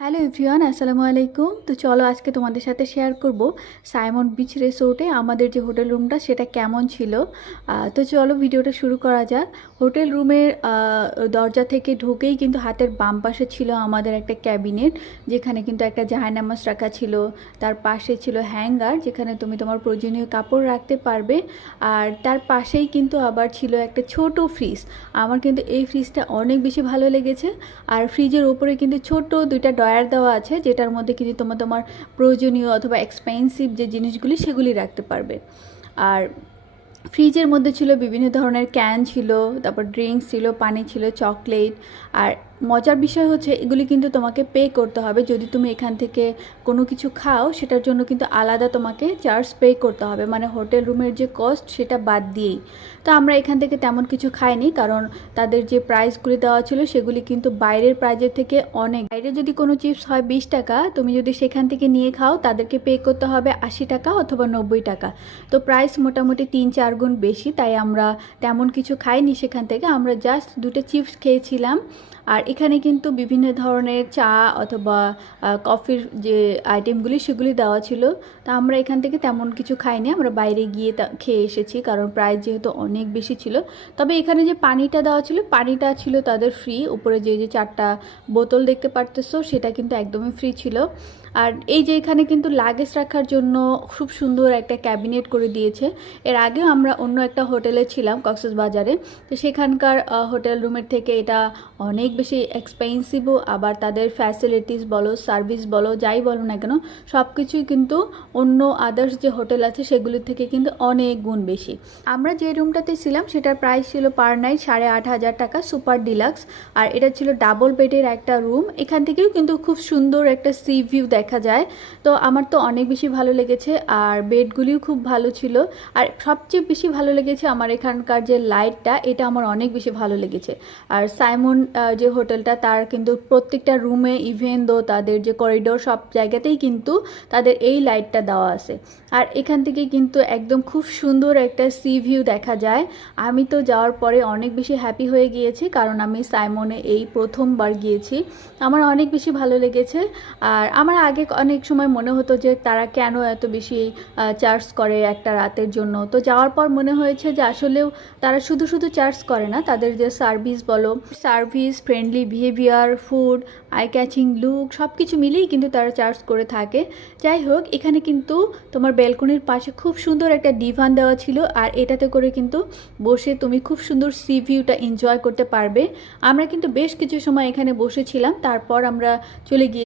Hello everyone, আসসালামু আলাইকুম। তো চলো আজকে তোমাদের সাথে শেয়ার করব সাইমন বিচ রিসোর্টে আমাদের যে হোটেল রুমটা সেটা কেমন ছিল। তো চলো ভিডিওটা শুরু করা যাক। হোটেল রুমের দরজা থেকে ঢুকেই কিন্তু হাতের বাম পাশে ছিল আমাদের একটা ক্যাবিনেট, যেখানে কিন্তু একটা জাহানামাজ রাখা ছিল। তার পাশে ছিল হ্যাঙ্গার, যেখানে তুমি তোমার প্রয়োজনীয় কাপড় রাখতে পারবে। আর তার পাশেই কিন্তু আবার ছিল একটা ছোট ফ্রিজ। আমার কিন্তু এই ফ্রিজটা অনেক বেশি ভালো লেগেছে। আর ফ্রিজের ওপরে কিন্তু ছোট দুইটা ডয়ার দেওয়া আছে, যেটার মধ্যে কিন্তু তোমার তোমার প্রয়োজনীয় অথবা এক্সপেন্সিভ যে জিনিসগুলি সেগুলি রাখতে পারবে। আর ফ্রিজের মধ্যে ছিল বিভিন্ন ধরনের ক্যান ছিল তারপর ড্রিঙ্কস ছিল পানি ছিল চকলেট আর মজার বিষয় হচ্ছে এগুলি কিন্তু তোমাকে পে করতে হবে। যদি তুমি এখান থেকে কোনো কিছু খাও, সেটার জন্য কিন্তু আলাদা তোমাকে চার্জ পে করতে হবে। মানে হোটেল রুমের যে কস্ট সেটা বাদ দিয়েই। তো আমরা এখান থেকে তেমন কিছু খাইনি, কারণ তাদের যে প্রাইসগুলি দেওয়া ছিল, সেগুলি কিন্তু বাইরের প্রাইজের থেকে অনেক। বাইরে যদি কোনো চিপস হয় বিশ টাকা, তুমি যদি সেখান থেকে নিয়ে খাও, তাদেরকে পে করতে হবে আশি টাকা অথবা নব্বই টাকা। তো প্রাইস মোটামুটি তিন চার গুণ বেশি, তাই আমরা তেমন কিছু খাইনি সেখান থেকে। আমরা জাস্ট দুটো চিপস খেয়েছিলাম। আর এখানে কিন্তু বিভিন্ন ধরনের চা অথবা কফির যে আইটেমগুলি সেগুলি দেওয়া ছিল। তা আমরা এখান থেকে তেমন কিছু খাইনি, আমরা বাইরে গিয়ে খেয়ে এসেছি, কারণ প্রাইস যেহেতু অনেক বেশি ছিল। তবে এখানে যে পানিটা দেওয়া ছিল, পানিটা ছিল তাদের ফ্রি উপরে যে যে চারটা বোতল দেখতে পারতেছো, সেটা কিন্তু একদমই ফ্রি ছিল। আর এই যে এখানে কিন্তু লাগেজ রাখার জন্য খুব সুন্দর একটা ক্যাবিনেট করে দিয়েছে। এর আগেও আমরা অন্য একটা হোটেলে ছিলাম, কক্সবাজারে। তো সেখানকার হোটেল রুমের থেকে এটা অনেক বেশি এক্সপেন্সিভও আবার তাদের ফ্যাসিলিটিস বলো সার্ভিস বলো যাই বলো না কেন সব কিছুই কিন্তু অন্য আদার্স যে হোটেল আছে সেগুলির থেকে কিন্তু অনেক গুণ বেশি। আমরা যে রুমটাতে ছিলাম সেটার প্রাইস ছিল পার নাইট সাড়ে আট হাজার টাকা সুপার ডিলাক্স আর এটা ছিল ডাবল বেডের একটা রুম এখান থেকেও কিন্তু খুব সুন্দর একটা সি ভিউ দেখা যায়। তো আমার তো অনেক বেশি ভালো লেগেছে আর বেডগুলিও খুব ভালো ছিল। আর সবচেয়ে বেশি ভালো লেগেছে আমার এখানকার যে লাইটটা এটা আমার অনেক বেশি ভালো লেগেছে। আর সাইমন আহ, যে হোটেলটা, তার কিন্তু প্রত্যেকটা রুমে ইভেন দো তাদের যে করিডোর সব জায়গাতেই কিন্তু তাদের এই লাইটটা দেওয়া আছে। আর এখান থেকে কিন্তু একদম খুব সুন্দর একটা সি ভিউ দেখা যায়। আমি তো যাওয়ার পরে অনেক বেশি হ্যাপি হয়ে গিয়েছি, কারণ আমি সাইমনে এই প্রথমবার গিয়েছি। আমার অনেক বেশি ভালো লেগেছে। আর আমার আগে অনেক সময় মনে হতো যে তারা কেন এত বেশি চার্জ করে একটা রাতের জন্য। তো যাওয়ার পর মনে হয়েছে যে আসলেও তারা শুধু শুধু চার্জ করে না, তাদের যে সার্ভিস বলো service friendly behaviour food eye catching look সব কিছু মিলেই কিন্তু তারা চার্জ করে থাকে। যাই হোক, এখানে কিন্তু তোমার ব্যালকনির পাশে খুব সুন্দর একটা ডিভান দেওয়া ছিল আর এটাতে করে কিন্তু বসে তুমি খুব সুন্দর সি ভিউটা এনজয় করতে পারবে। আমরা কিন্তু বেশ কিছু সময় এখানে বসেছিলাম, তারপর আমরা চলে গিয়ে